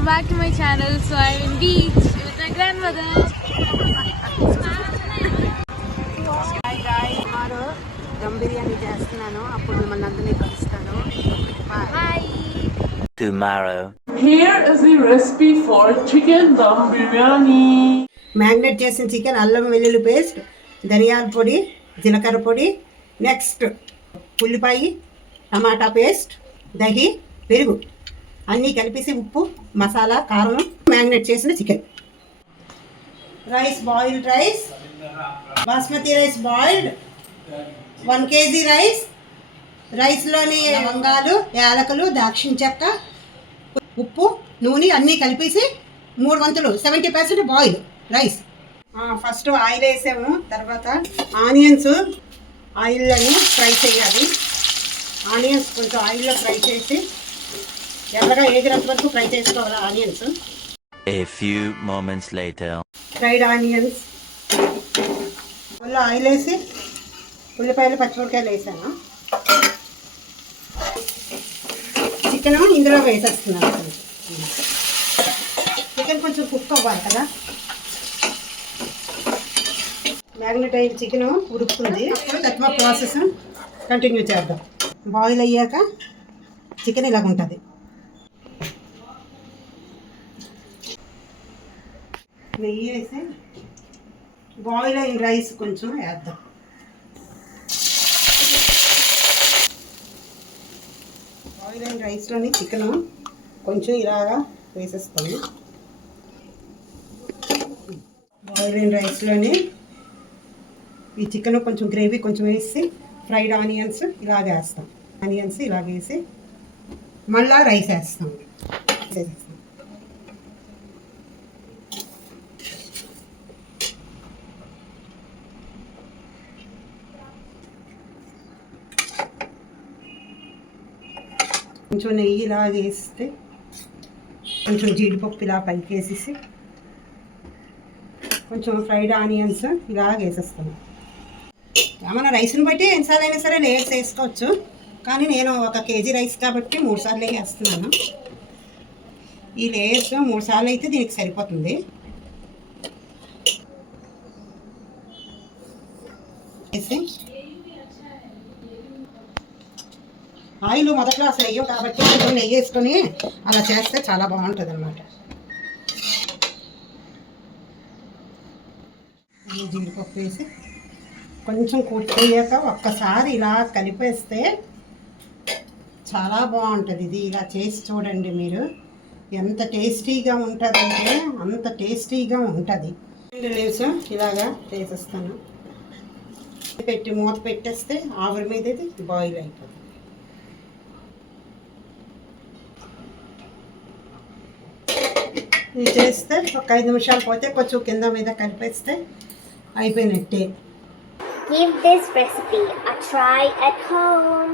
welcome back to my channel. So I'm in beach with my grandmother. Hi guys, tomorrow dum biryani చేస్తున్నాను. అప్పుడు మిమ్మల్ని అందరినీ కలుస్తాను. Hi. Tomorrow. Here is the recipe for chicken dum biryani. Magnet చేసిన chicken, అల్లం వెల్లుల్లి paste, ధనియాల పొడి, జీలకర్ర పొడి, నెక్స్ట్ ఉల్లిపాయ, టమాటా పేస్ట్, దహి, పెరుగు అన్నీ కలిపేసి ఉప్పు, మసాలా, కారం, మ్యాగ్నేట్ చేసిన chicken. Rice, boiled rice, basmati rice boiled 1 kg rice. రైస్లోని లవంగాలు, యాలకులు, దాక్షిణ చెక్క, ఉప్పు, నూనె అన్నీ కలిపేసి 3 వంతులు 70% బాయిల్ రైస్. ఫస్ట్ ఆయిల్ వేసాము, తర్వాత ఆనియన్స్ ఆయిల్లోని ఫ్రై చేయాలి. ఆనియన్స్ కొంచెం ఆయిల్లో ఫ్రై చేసి ఎర్రగా ఏగినంత వరకు ఫ్రై చేసుకోవాలి onions. A few moments later. Fried onions oil వేసి ఉల్లిపాయలు, పచ్చిమిరపకాయలు వేసాను. చికెన్ ఇందులో వేసేస్తున్నాను. చికెన్ కొంచెం కుక్ అవ్వాలి కదా. మ్యాగ్నెట్ అయిన చికెన్ ఉడుకుతుంది. తక్కువ ప్రాసెస్ కంటిన్యూ చేద్దాం. బాయిల్ అయ్యాక చికెన్ ఇలాగ ఉంటుంది. నెయ్యి వేసి బాయిల్ అయిన రైస్ కొంచెం వేద్దాం. బాయిల్ అయిన రైస్లోని చికెన్ కొంచెం ఇలాగా వేసేస్తాము. బాయిల్ అయిన రైస్లోని ఈ చికెన్ కొంచెం గ్రేవీ కొంచెం వేసి ఫ్రైడ్ ఆనియన్స్ ఇలాగ వేస్తాం. ఆనియన్స్ ఇలాగ వేసి మళ్ళీ రైస్ వేస్తాం. కొంచెం నెయ్యి ఇలా వేస్తే కొంచెం జీడిపప్పు ఇలా పైకి వేసేసి కొంచెం ఫ్రైడ్ ఆనియన్స్ ఇలా వేసేస్తాను. ఏమన్నా రైస్ని బట్టి ఎన్నిసార్లు అయినా సరే లేయర్స్ వేసుకోవచ్చు, కానీ నేను 1 kg రైస్ కాబట్టి 3 సార్లు వేస్తున్నాను. ఈ లేయర్స్ 3 సార్లు అయితే దీనికి సరిపోతుంది. వేసి ఆయిల్ మొదట్లో అసలు వేయం కాబట్టి కొంచెం నెయ్యి వేసుకొని అలా చేస్తే చాలా బాగుంటుంది అన్నమాట. జీడిపప్పు వేసి కొంచెం కుట్టిపోయాక ఒక్కసారి ఇలా కలిపేస్తే చాలా బాగుంటుంది. ఇది ఇలా చేసి చూడండి మీరు, ఎంత టేస్టీగా ఉంటుందంటే అంత టేస్టీగా ఉంటుంది. లీవ్స్ ఇలాగా వేసేస్తాను. పెట్టి మూత పెట్టేస్తే ఆవిరి మీద ఇది బాయిల్ అయిపోతుంది. ఇది చేస్తే ఒక 5 నిమిషాలు పోతే కొంచెం కింద మీద కలిపేస్తే అయిపోయినట్టే. Give this recipe a try at home.